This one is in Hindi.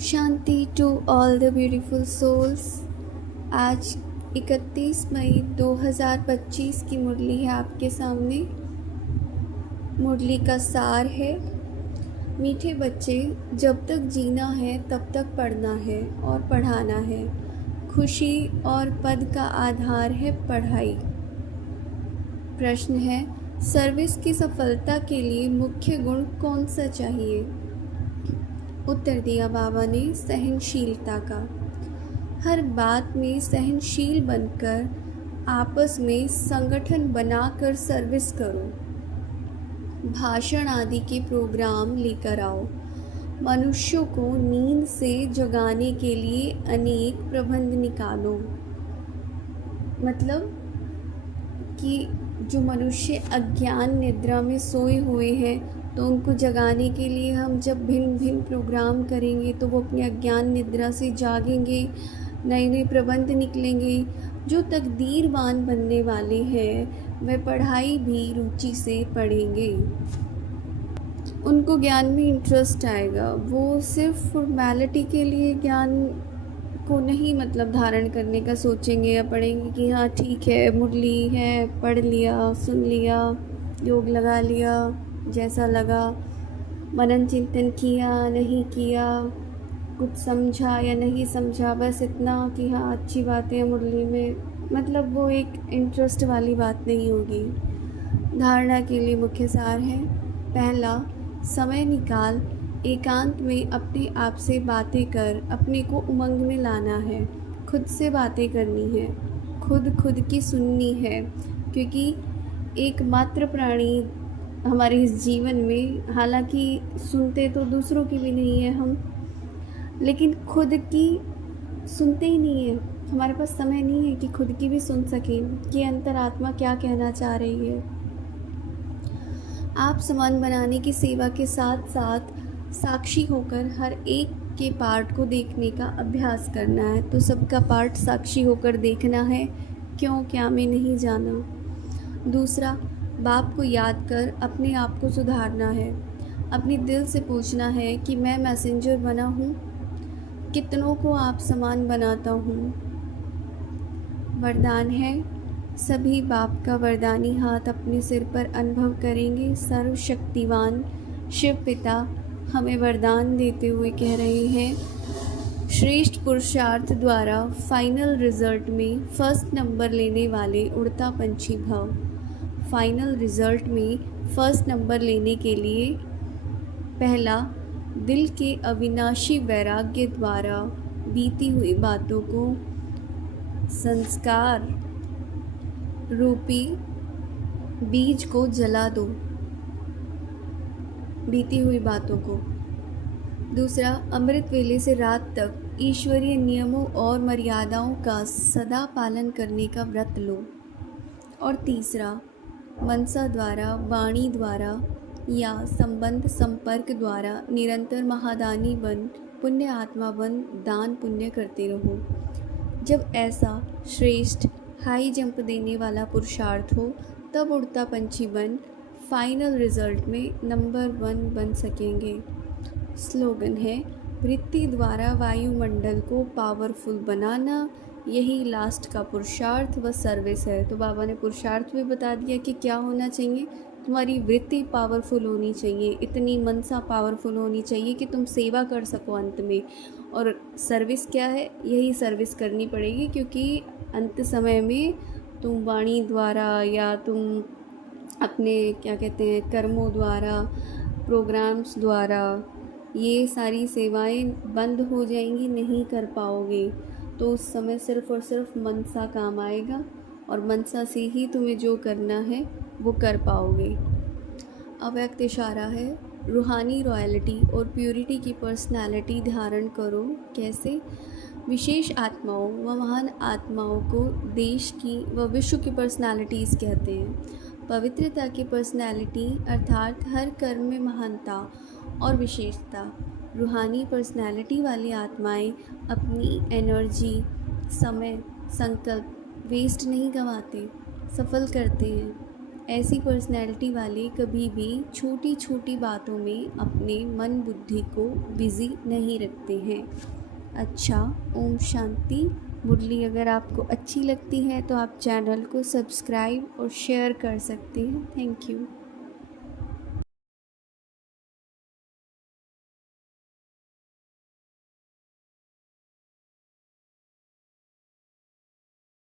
Shanti to all the beautiful souls. आज 31 मई 2025 की मुरली है आपके सामने। मुरली का सार है, मीठे बच्चे, जब तक जीना है तब तक पढ़ना है और पढ़ाना है। खुशी और पद का आधार है पढ़ाई। प्रश्न है, सर्विस की सफलता के लिए मुख्य गुण कौन सा चाहिए? उत्तर दिया बाबा ने, सहनशीलता का। हर बात में सहनशील बनकर आपस में संगठन बनाकर सर्विस करो। भाषण आदि के प्रोग्राम लेकर आओ। मनुष्यों को नींद से जगाने के लिए अनेक प्रबंध निकालो। मतलब कि जो मनुष्य अज्ञान निद्रा में सोए हुए हैं तो उनको जगाने के लिए हम जब भिन्न भिन्न प्रोग्राम करेंगे तो वो अपने अज्ञान निद्रा से जागेंगे, नए नए प्रबंध निकलेंगे। जो तकदीरवान बनने वाले हैं वह पढ़ाई भी रुचि से पढ़ेंगे। उनको ज्ञान में इंटरेस्ट आएगा। वो सिर्फ फॉर्मेलिटी के लिए ज्ञान को नहीं धारण करने का सोचेंगे या पढ़ेंगे कि हाँ ठीक है, मुरली है, पढ़ लिया, सुन लिया, योग लगा लिया, जैसा लगा, मनन चिंतन किया नहीं किया, कुछ समझा या नहीं समझा, बस इतना कि हाँ अच्छी बातें हैं मुरली में। वो एक इंटरेस्ट वाली बात नहीं होगी। धारणा के लिए मुख्य सार है, पहला, समय निकाल एकांत में अपने आप से बातें कर, अपने को उमंग में लाना है। खुद से बातें करनी है, खुद की सुननी है, क्योंकि एकमात्र प्राणी हमारे इस जीवन में, हालांकि सुनते तो दूसरों की भी नहीं है हम, लेकिन खुद की सुनते ही नहीं है। हमारे पास समय नहीं है कि खुद की भी सुन सकें कि अंतरात्मा क्या कहना चाह रही है। आप समान बनाने की सेवा के साथ साथ साक्षी होकर हर एक के पार्ट को देखने का अभ्यास करना है। तो सबका पार्ट साक्षी होकर देखना है, क्यों क्या में नहीं जाना। दूसरा, बाप को याद कर अपने आप को सुधारना है। अपने दिल से पूछना है कि मैं मैसेंजर बना हूँ, कितनों को आप समान बनाता हूँ। वरदान है, सभी बाप का वरदानी हाथ अपने सिर पर अनुभव करेंगे। सर्वशक्तिवान शिव पिता हमें वरदान देते हुए कह रहे हैं, श्रेष्ठ पुरुषार्थ द्वारा फाइनल रिजल्ट में फर्स्ट नंबर लेने वाले उड़ता पंछी भव। फाइनल रिजल्ट में फर्स्ट नंबर लेने के लिए पहला, दिल के अविनाशी वैराग्य द्वारा बीती हुई बातों को संस्कार रूपी बीज को जला दो, बीती हुई बातों को। दूसरा, अमृत वेले से रात तक ईश्वरीय नियमों और मर्यादाओं का सदा पालन करने का व्रत लो। और तीसरा, मनसा द्वारा, वाणी द्वारा या संबंध संपर्क द्वारा निरंतर महादानी बन, पुण्य आत्मा बन, दान पुण्य करते रहो। जब ऐसा श्रेष्ठ हाई जंप देने वाला पुरुषार्थ हो तब उड़ता पंछी बन फाइनल रिजल्ट में नंबर 1 बन सकेंगे। स्लोगन है, वृत्ति द्वारा वायुमंडल को पावरफुल बनाना, यही लास्ट का पुरुषार्थ व सर्विस है। तो बाबा ने पुरुषार्थ भी बता दिया कि क्या होना चाहिए। तुम्हारी वृत्ति पावरफुल होनी चाहिए, इतनी मनसा पावरफुल होनी चाहिए कि तुम सेवा कर सको अंत में। और सर्विस क्या है? यही सर्विस करनी पड़ेगी, क्योंकि अंत समय में तुम वाणी द्वारा या तुम अपने कर्मों द्वारा, प्रोग्राम्स द्वारा ये सारी सेवाएं बंद हो जाएंगी, नहीं कर पाओगे। तो उस समय सिर्फ़ और सिर्फ मनसा काम आएगा और मनसा से ही तुम्हें जो करना है वो कर पाओगे। अव्यक्त इशारा है, रूहानी रॉयल्टी और प्यूरिटी की पर्सनालिटी धारण करो। कैसे? विशेष आत्माओं व महान आत्माओं को देश की व विश्व की पर्सनालिटीज़ कहते हैं। पवित्रता की पर्सनालिटी अर्थात हर कर्म में महानता और विशेषता। रूहानी पर्सनालिटी वाली आत्माएं अपनी एनर्जी, समय, संकल्प वेस्ट नहीं गंवाते, सफल करते हैं। ऐसी पर्सनैलिटी वाले कभी भी छोटी छोटी बातों में अपने मन बुद्धि को बिज़ी नहीं रखते हैं। अच्छा, ओम शांति। मुरली अगर आपको अच्छी लगती है तो आप चैनल को सब्सक्राइब और शेयर कर सकते हैं। Thank you.